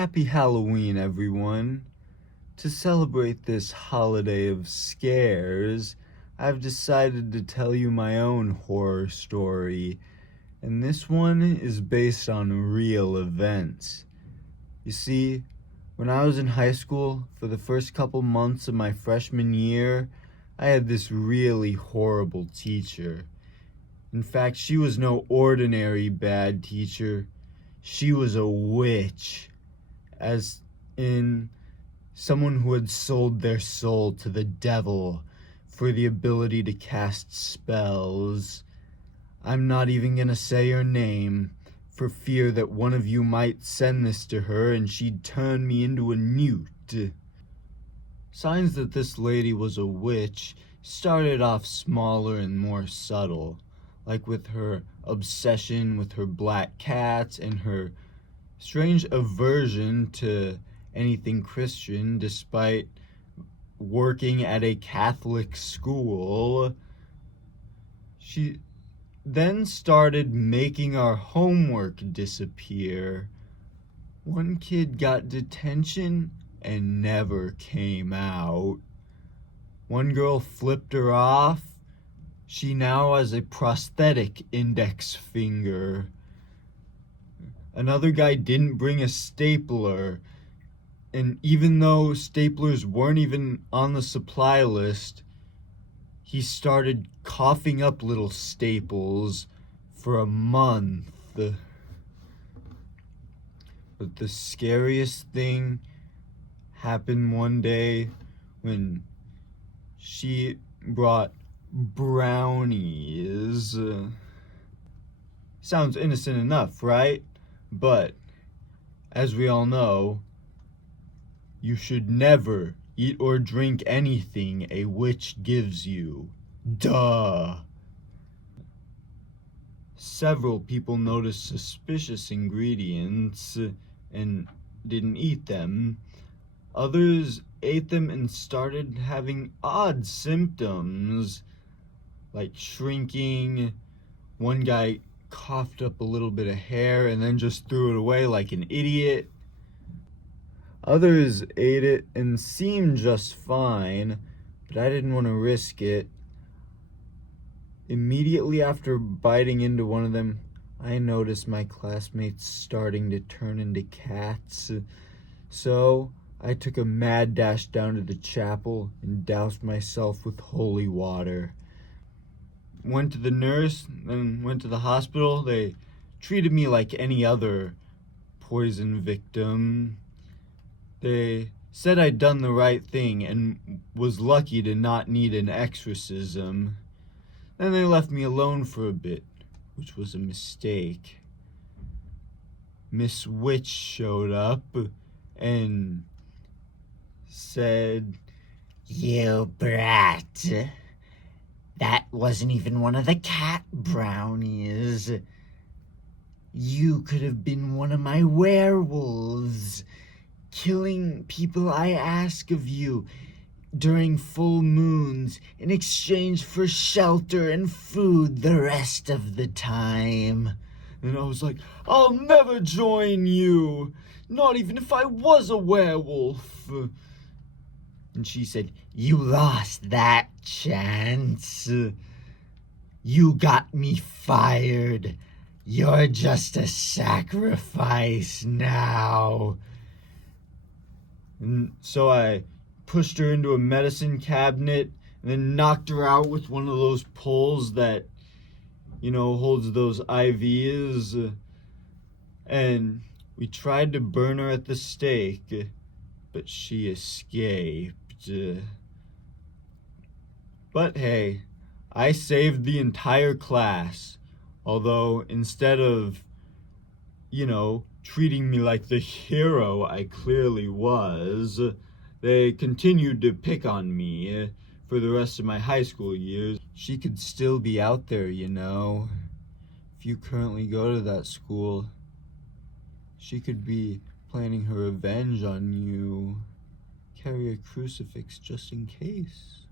Happy Halloween, everyone. To celebrate this holiday of scares, I've decided to tell you my own horror story, and this one is based on real events. You see, when I was in high school, for the first couple months of my freshman year, I had this really horrible teacher. In fact, she was no ordinary bad teacher. She was a witch. As in someone who had sold their soul to the devil for the ability to cast spells. I'm not even gonna say her name, for fear that one of you might send this to her and she'd turn me into a newt. Signs that this lady was a witch started off smaller and more subtle, like with her obsession with her black cats and her strange aversion to anything Christian despite working at a Catholic school. She then started making our homework disappear. One kid got detention and never came out. One girl flipped her off. She now has a prosthetic index finger. Another guy didn't bring a stapler, and even though staplers weren't even on the supply list, he started coughing up little staples for a month. But the scariest thing happened one day when she brought brownies. Sounds innocent enough, right? But, as we all know, you should never eat or drink anything a witch gives you. Duh! Several people noticed suspicious ingredients and didn't eat them. Others ate them and started having odd symptoms, like shrinking. One guy coughed up a little bit of hair and then just threw it away like an idiot. Others ate it and seemed just fine, but I didn't want to risk it. Immediately after biting into one of them, I noticed my classmates starting to turn into cats. So I took a mad dash down to the chapel and doused myself with holy water. Went to the nurse, then went to the hospital. They treated me like any other poison victim. They said I'd done the right thing and was lucky to not need an exorcism. Then they left me alone for a bit, which was a mistake. Miss Witch showed up and said, "You brat. That wasn't even one of the cat brownies. You could have been one of my werewolves, killing people I ask of you during full moons in exchange for shelter and food the rest of the time." And I was like, I'll never join you, not even if I was a werewolf. And she said, "You lost that chance. You got me fired. You're just a sacrifice now." And so I pushed her into a medicine cabinet and then knocked her out with one of those poles that, holds those IVs. And we tried to burn her at the stake, but she escaped. But hey, I saved the entire class. Although instead of, treating me like the hero I clearly was, they continued to pick on me for the rest of my high school years. She could still be out there, If you currently go to that school, she could be planning her revenge on you. Carry a crucifix just in case.